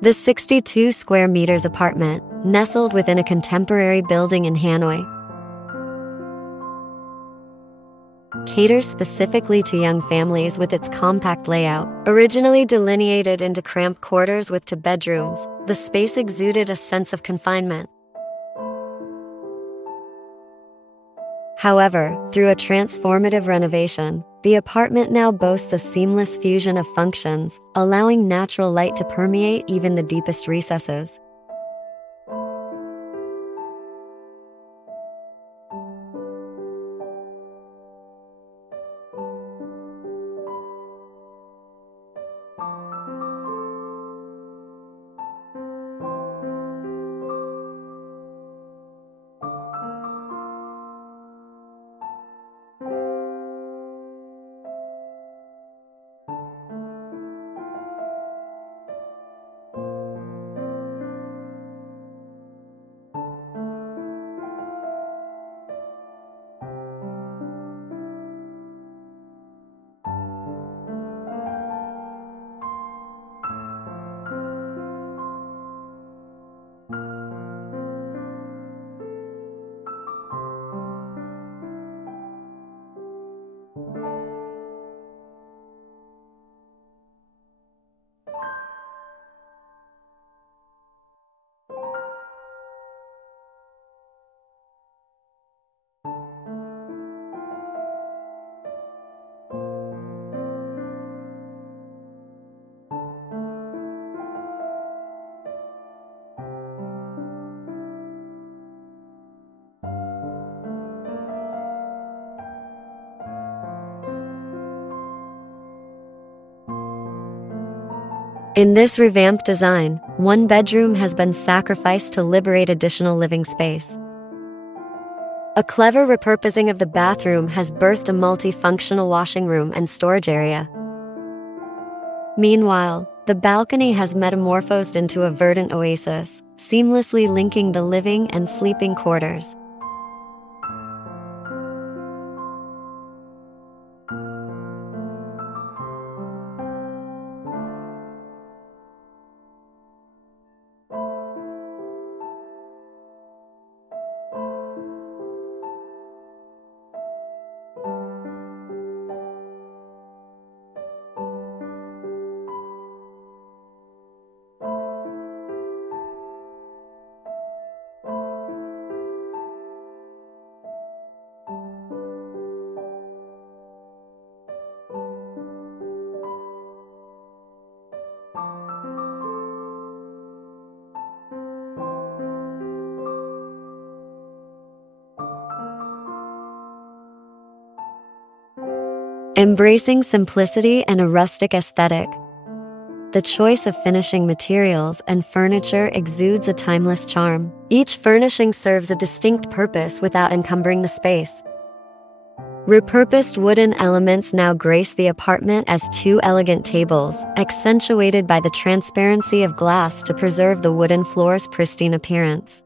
The 62 square meters apartment, nestled within a contemporary building in Hanoi, caters specifically to young families with its compact layout. Originally delineated into cramped quarters with 2 bedrooms, the space exuded a sense of confinement. However, through a transformative renovation, the apartment now boasts a seamless fusion of functions, allowing natural light to permeate even the deepest recesses. In this revamped design, 1 bedroom has been sacrificed to liberate additional living space. A clever repurposing of the bathroom has birthed a multifunctional washing room and storage area. Meanwhile, the balcony has metamorphosed into a verdant oasis, seamlessly linking the living and sleeping quarters. Embracing simplicity and a rustic aesthetic, the choice of finishing materials and furniture exudes a timeless charm. Each furnishing serves a distinct purpose without encumbering the space. Repurposed wooden elements now grace the apartment as 2 elegant tables, accentuated by the transparency of glass to preserve the wooden floor's pristine appearance.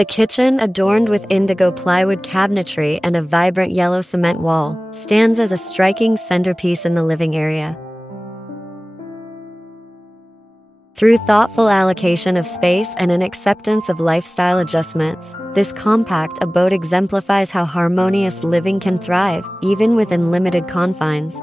The kitchen, adorned with indigo plywood cabinetry and a vibrant yellow cement wall, stands as a striking centerpiece in the living area. Through thoughtful allocation of space and an acceptance of lifestyle adjustments, this compact abode exemplifies how harmonious living can thrive, even within limited confines.